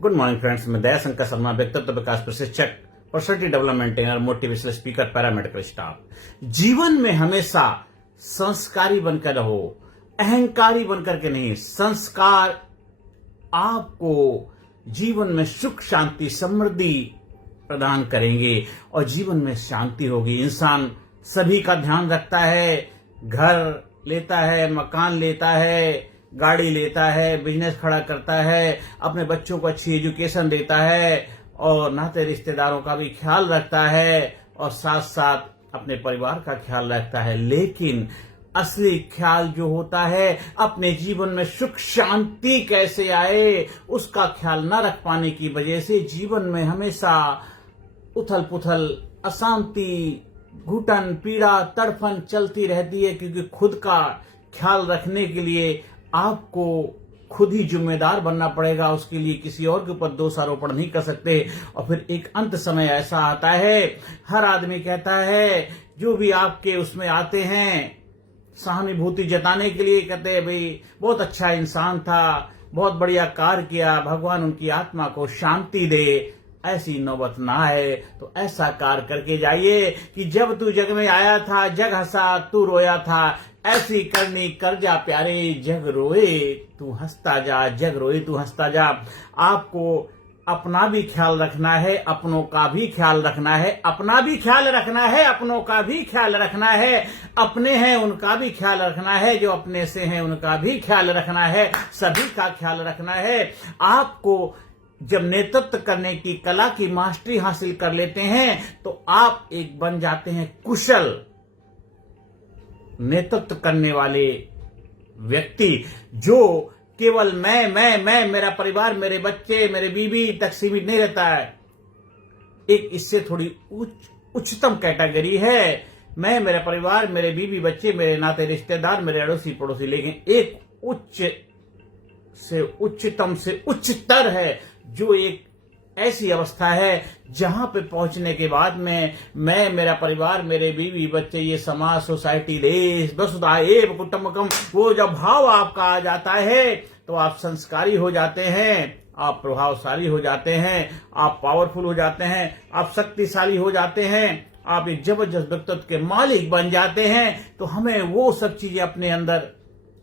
Good morning friends, मैं दयाशंकर शर्मा, व्यक्तित्व विकास प्रशिक्षक, personality development trainer, motivational speaker, paramedical staff. जीवन में हमेशा संस्कारी बनकर रहो, अहंकारी बनकर के नहीं। संस्कार आपको जीवन में सुख, शांति, समृद्धि प्रदान करेंगे और जीवन में शांति होगी। इंसान सभी का ध्यान रखता है, घर लेता है, मकान लेता है, गाड़ी लेता है, बिजनेस खड़ा करता है, अपने बच्चों को अच्छी एजुकेशन देता है और नाते रिश्तेदारों का भी ख्याल रखता है और साथ साथ अपने परिवार का ख्याल रखता है। लेकिन असली ख्याल जो होता है, अपने जीवन में सुख शांति कैसे आए, उसका ख्याल न रख पाने की वजह से जीवन में हमेशा उथल पुथल, अशांति, घुटन, पीड़ा, तड़फन चलती रहती है। क्योंकि खुद का ख्याल रखने के लिए आपको खुद ही जिम्मेदार बनना पड़ेगा। उसके लिए किसी और के ऊपर दोष आरोपण नहीं कर सकते। और फिर एक अंत समय ऐसा आता है, हर आदमी कहता है, जो भी आपके उसमें आते हैं सहानुभूति जताने के लिए, कहते हैं भाई बहुत अच्छा इंसान था, बहुत बढ़िया कार्य किया, भगवान उनकी आत्मा को शांति दे। ऐसी नौबत ना आए तो ऐसा कार्य करके जाइए कि जब तू जग में आया था, जग हंसा तू रोया था। ऐसी करनी कर जा प्यारे, जग रोए तू हंसता जा, जग रोए तू हंसता जा। आपको अपना भी ख्याल रखना है, अपनों का भी ख्याल रखना है, अपना भी ख्याल रखना है, अपनों का भी ख्याल रखना है। अपने हैं उनका भी ख्याल रखना है, जो अपने से हैं उनका भी ख्याल रखना है, सभी का ख्याल रखना है। आपको जब नेतृत्व करने की कला की मास्टरी हासिल कर लेते हैं तो आप एक बन जाते हैं कुशल नेतृत्व करने वाले व्यक्ति, जो केवल मैं, मेरा परिवार, मेरे बच्चे, मेरे बीवी तक सीमित नहीं रहता है। एक इससे थोड़ी उच्चतम कैटेगरी है, मैं, मेरा परिवार, मेरे बीवी, बच्चे, मेरे नाते रिश्तेदार, मेरे अड़ोसी पड़ोसी। लेकिन एक उच्च से उच्चतम से उच्चतर है, जो एक ऐसी अवस्था है जहां पे पहुंचने के बाद में मैं, मेरा परिवार, मेरे बीवी, बच्चे, ये समाज, सोसाइटी, देश, वसुधा एव कुटुंबकम, वो जब भाव आपका आ जाता है तो आप संस्कारी हो जाते हैं, आप प्रभावशाली हो जाते हैं, आप पावरफुल हो जाते हैं, आप शक्तिशाली हो जाते हैं, आप एक जबरदस्त व्यक्तित्व के मालिक बन जाते हैं। तो हमें वो सब चीजें अपने अंदर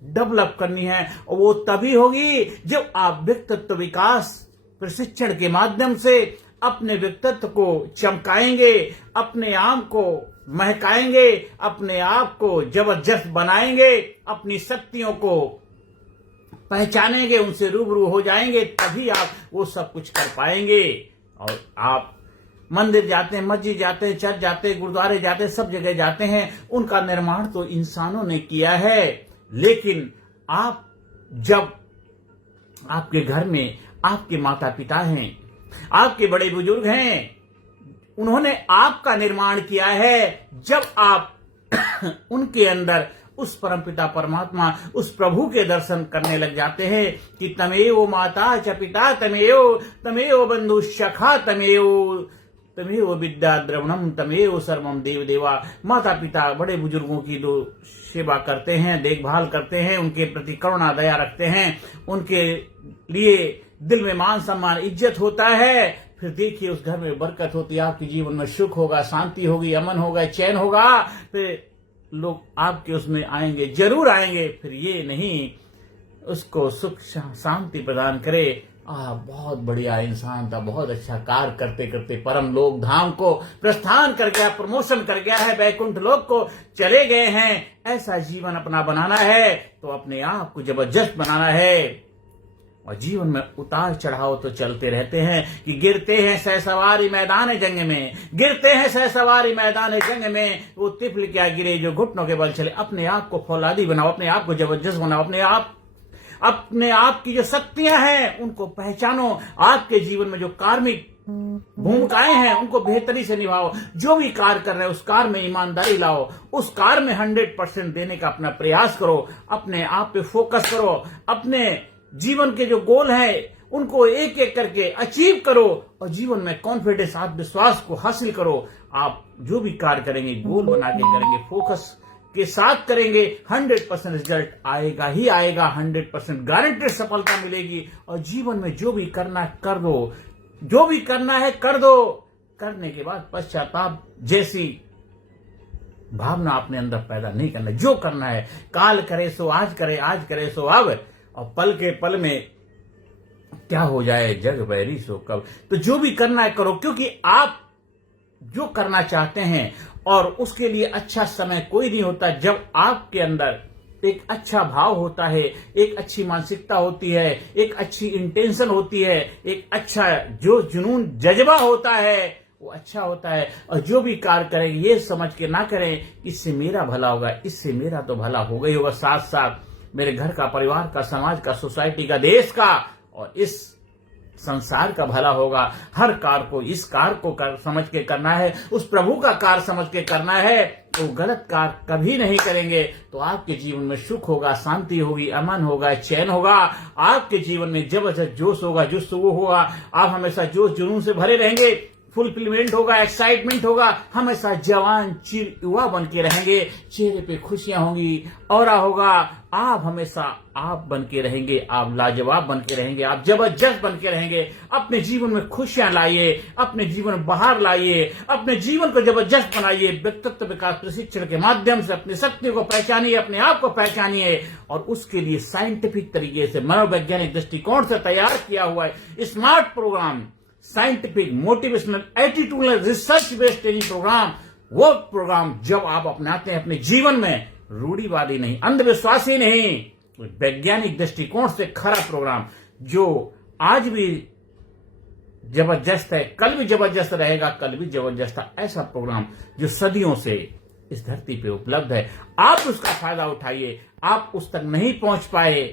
डेवलप करनी है और वो तभी होगी जब आप व्यक्तित्व विकास प्रशिक्षण के माध्यम से अपने व्यक्तित्व को चमकाएंगे, अपने आप को महकाएंगे, अपने आप को जबरदस्त बनाएंगे, अपनी शक्तियों को पहचानेंगे, उनसे रूबरू हो जाएंगे, तभी आप वो सब कुछ कर पाएंगे। और आप मंदिर जाते हैं, मस्जिद जाते हैं, चर्च जाते हैं, गुरुद्वारे जाते हैं, सब जगह जाते हैं। उनका निर्माण तो इंसानों ने किया है, लेकिन आप जब आपके घर में आपके माता पिता हैं, आपके बड़े बुजुर्ग हैं, उन्होंने आपका निर्माण किया है। जब आप उनके अंदर उस परमपिता परमात्मा, उस प्रभु के दर्शन करने लग जाते हैं कि तमेव माता च पिता तमेव बंधु सखा तमेव विद्या द्रवणम तमेव सर्वम देव देवा। माता पिता, बड़े बुजुर्गों की जो सेवा करते हैं, देखभाल करते हैं, उनके प्रति करुणा दया रखते हैं, उनके लिए दिल में मान सम्मान इज्जत होता है। फिर देखिए उस घर में बरकत होती है, आपके जीवन में सुख होगा, शांति होगी, अमन होगा, चैन होगा। फिर लोग आपके उसमें आएंगे, जरूर आएंगे। फिर ये नहीं उसको सुख शांति प्रदान करे, बहुत बढ़िया इंसान था, बहुत अच्छा कार्य करते करते परम लोक धाम को प्रस्थान कर गया, प्रमोशन कर गया है, वैकुंठ लोक को चले गए हैं। ऐसा जीवन अपना बनाना है तो अपने आप को जबरदस्त बनाना है। और जीवन में उतार चढ़ाव तो चलते रहते हैं कि गिरते हैं सहसवारी मैदान जंग में, गिरते हैं सहसवारी मैदान जंग में, वो तिफल क्या गिरे जो घुटनों के बल चले। अपने आप को फौलादी बनाओ, अपने आप को जबरदस्त बनाओ, अपने आप की जो शक्तियां हैं उनको पहचानो। आपके जीवन में जो कार्मिक भूमिकाएं हैं उनको बेहतरी से निभाओ। जो भी कार्य कर रहे हैं उस कार्य में ईमानदारी लाओ, उस कार्य में 100% देने का अपना प्रयास करो, अपने आप पे फोकस करो, अपने जीवन के जो गोल हैं उनको एक एक करके अचीव करो और जीवन में कॉन्फिडेंस, आत्मविश्वास को हासिल करो। आप जो भी कार्य करेंगे गोल बना के करेंगे, फोकस के साथ करेंगे 100% रिजल्ट आएगा ही आएगा, 100% गारंटेड सफलता मिलेगी। और जीवन में जो भी करना है कर दो, जो भी करना है कर दो। करने के बाद पश्चाताप जैसी भावना अपने अंदर पैदा नहीं करना। जो करना है काल करे सो आज करे, आज करे सो अब, और पल के पल में क्या हो जाए जग बैरी सो कब। तो जो भी करना है करो, क्योंकि आप जो करना चाहते हैं और उसके लिए अच्छा समय कोई नहीं होता जब आपके अंदर एक अच्छा भाव होता है, एक अच्छी मानसिकता होती है, एक अच्छी इंटेंशन होती है, एक अच्छा जो जुनून जज्बा होता है वो अच्छा होता है। और जो भी कार्य करेंगे ये समझ के ना करें इससे मेरा भला होगा, इससे मेरा तो भला होगा ही होगा, साथ साथ मेरे घर का, परिवार का, समाज का, सोसाइटी का, देश का और इस संसार का भला होगा। हर कार्य को इस कार्य को समझ के करना है, उस प्रभु का कार्य समझ के करना है। तो गलत कार्य कभी नहीं करेंगे तो आपके जीवन में सुख होगा, शांति होगी, अमन होगा, चैन होगा। आपके जीवन में जबरदस्त जोश होगा, जुस्सा होगा। आप हमेशा जोश जुनून से भरे रहेंगे, फुलफिलमेंट होगा, एक्साइटमेंट होगा। हमेशा जवान चिर युवा बन के रहेंगे, चेहरे पे खुशियां होंगी, ऑरा होगा। आप हमेशा आप बन के रहेंगे, आप लाजवाब बन के रहेंगे, आप जबरदस्त बन के रहेंगे। अपने जीवन में खुशियां लाइए, अपने जीवन में बाहर लाइए, अपने जीवन को जबरदस्त बनाइए। व्यक्तित्व विकास प्रशिक्षण के माध्यम से अपनी शक्तियों को पहचानिए, अपने आप को पहचानिए और उसके लिए साइंटिफिक तरीके से, मनोवैज्ञानिक दृष्टिकोण से तैयार किया हुआ है smart program, scientific, motivational, attitudinal, research based training program. वो प्रोग्राम जब आप अपनाते हैं अपने जीवन में, रूढ़िवादी नहीं, अंधविश्वासी नहीं, वैज्ञानिक दृष्टिकोण से खरा प्रोग्राम जो आज भी जबरदस्त है, कल भी जबरदस्त रहेगा, कल भी जबरदस्त है। ऐसा प्रोग्राम जो सदियों से इस धरती पे उपलब्ध है, आप उसका फायदा उठाइए। आप उस तक नहीं पहुंच पाए,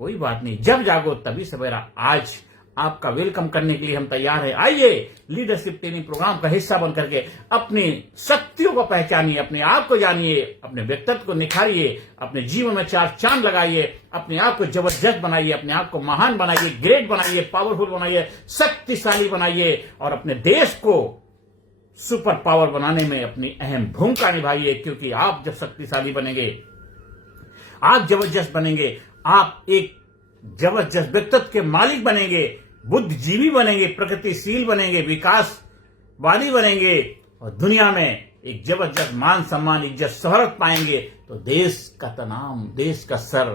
कोई बात नहीं, जब जागो तभी सवेरा। आज आपका वेलकम करने के लिए हम तैयार हैं। आइए लीडरशिप ट्रेनिंग प्रोग्राम का हिस्सा बन करके अपनी शक्तियों को पहचानिए, अपने आप को जानिए, अपने व्यक्तित्व को निखारिए, अपने जीवन में 4 चांद लगाइए, अपने आप को जबरदस्त बनाइए, अपने आप को महान बनाइए, ग्रेट बनाइए, पावरफुल बनाइए, शक्तिशाली बनाइए और अपने देश को सुपर पावर बनाने में अपनी अहम भूमिका निभाइए। क्योंकि आप जब शक्तिशाली बनेंगे, आप जबरदस्त बनेंगे, आप एक जबरदस्त व्यक्तित्व के मालिक बनेंगे, बुद्धिजीवी बनेंगे, प्रगतिशील बनेंगे, विकासवादी बनेंगे और दुनिया में एक जबरदस्त मान सम्मान, इज्जत, शोहरत पाएंगे। तो देश का तनाम, देश का सर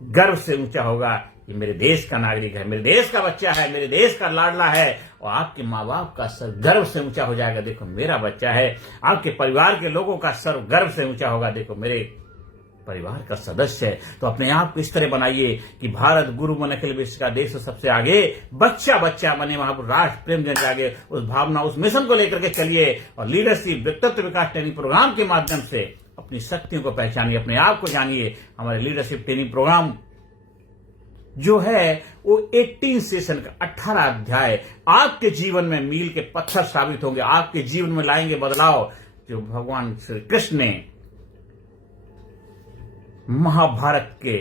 गर्व से ऊंचा होगा। ये मेरे देश का नागरिक है, मेरे देश का बच्चा है, मेरे देश का लाडला है। और आपके माँ बाप का सर गर्व से ऊंचा हो जाएगा, देखो मेरा बच्चा है। आपके परिवार के लोगों का सर गर्व से ऊंचा होगा, देखो मेरे परिवार का सदस्य है। तो अपने आप को इस तरह बनाइए कि भारत गुरु मन अखिल विश्व का देश सबसे आगे, बच्चा बच्चा बने, वहां पर राष्ट्र प्रेम जन जागे। उस भावना, उस मिशन को लेकर के चलिए और लीडरशिप व्यक्तित्व विकास ट्रेनिंग प्रोग्राम के माध्यम से अपनी शक्तियों को पहचानिए, अपने आप को जानिए। हमारे लीडरशिप ट्रेनिंग प्रोग्राम जो है वो 18 सेशन का 18 अध्याय आपके जीवन में मील के पत्थर साबित होंगे, आपके जीवन में लाएंगे बदलाव। जो भगवान श्री कृष्ण ने महाभारत के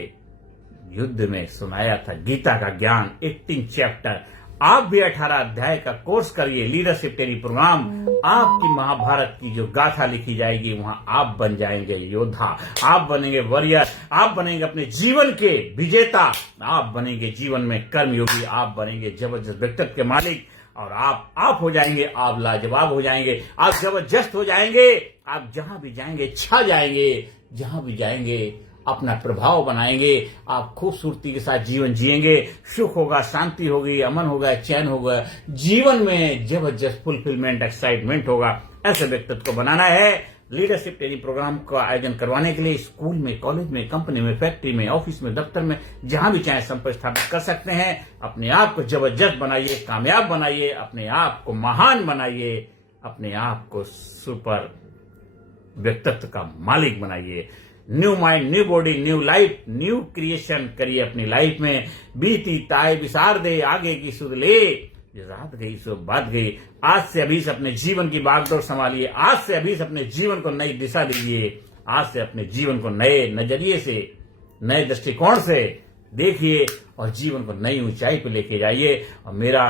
युद्ध में सुनाया था, गीता का ज्ञान 18 चैप्टर। आप भी 18 अध्याय का कोर्स करिए, लीडरशिप ट्रेनिंग प्रोग्राम। आपकी महाभारत की जो गाथा लिखी जाएगी वहां आप बन जाएंगे योद्धा, आप बनेंगे वॉरियर, आप बनेंगे अपने जीवन के विजेता, आप बनेंगे जीवन में कर्मयोगी, आप बनेंगे जबरदस्त व्यक्तित्व के मालिक और आप हो जाएंगे, आप लाजवाब हो जाएंगे, आप जबरदस्त हो जाएंगे। आप जहां भी जाएंगे छा जाएंगे, जहां भी जाएंगे अपना प्रभाव बनाएंगे। आप खूबसूरती के साथ जीवन जिएंगे, सुख होगा, शांति होगी, अमन होगा, चैन होगा, जीवन में जबरदस्त फुलफिलमेंट, एक्साइटमेंट होगा। ऐसे व्यक्तित्व को बनाना है। लीडरशिप ट्रेनिंग प्रोग्राम का आयोजन करवाने के लिए स्कूल में, कॉलेज में, कंपनी में, फैक्ट्री में, ऑफिस में, दफ्तर में, जहां भी चाहे संपर्क स्थापित कर सकते हैं। अपने आप को जबरदस्त बनाइए, कामयाब बनाइए, अपने आप को महान बनाइए, अपने आप को सुपर व्यक्तित्व का मालिक बनाइए। New mind, new body, new life, new creation करिए अपनी लाइफ में। बीती ताए विसार दे, आगे की सुध ले, रात गई सो बात गई। आज से अभी से अपने जीवन की बागडोर संभालिए, आज से अभी से अपने जीवन को नई दिशा दीजिए, आज से अपने जीवन को नए नजरिए से, नए दृष्टिकोण से देखिए और जीवन को नई ऊंचाई पर लेके जाइए। और मेरा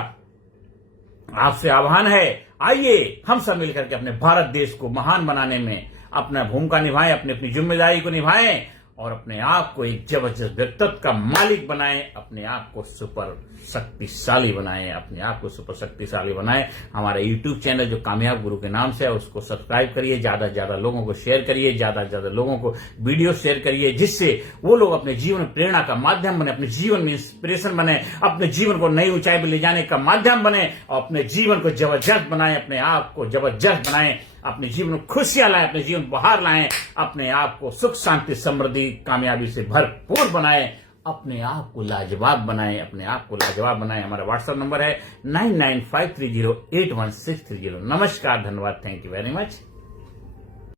आपसे आह्वान है, आइए हम सब मिलकर के अपने भारत देश को महान बनाने में, अपना भूमिका निभाएं, अपनी अपनी जिम्मेदारी को निभाएं और अपने आप को एक जबरदस्त व्यक्तित्व का मालिक बनाएं, अपने आप को सुपर शक्तिशाली बनाएं, अपने आप को सुपर शक्तिशाली बनाएं। हमारा YouTube चैनल जो कामयाब गुरु के नाम से है उसको सब्सक्राइब करिए, ज्यादा से ज्यादा लोगों को शेयर करिए, ज्यादा से ज्यादा लोगों को वीडियो शेयर करिए, जिससे वो लोग अपने जीवन में प्रेरणा का माध्यम बने, अपने जीवन में इंस्पिरेशन बने, अपने जीवन को नई ऊंचाई पर ले जाने का माध्यम बने और अपने जीवन को जबरदस्त बनाएं, अपने आप को जबरदस्त बनाएं, अपने जीवन में खुशियां लाएं, अपने जीवन बाहर लाएं, अपने आप को सुख शांति समृद्धि कामयाबी से भरपूर बनाएं, अपने आप को लाजवाब बनाएं, अपने आप को लाजवाब बनाएं। हमारा व्हाट्सएप नंबर है 9953081630। नमस्कार, धन्यवाद, थैंक यू वेरी मच।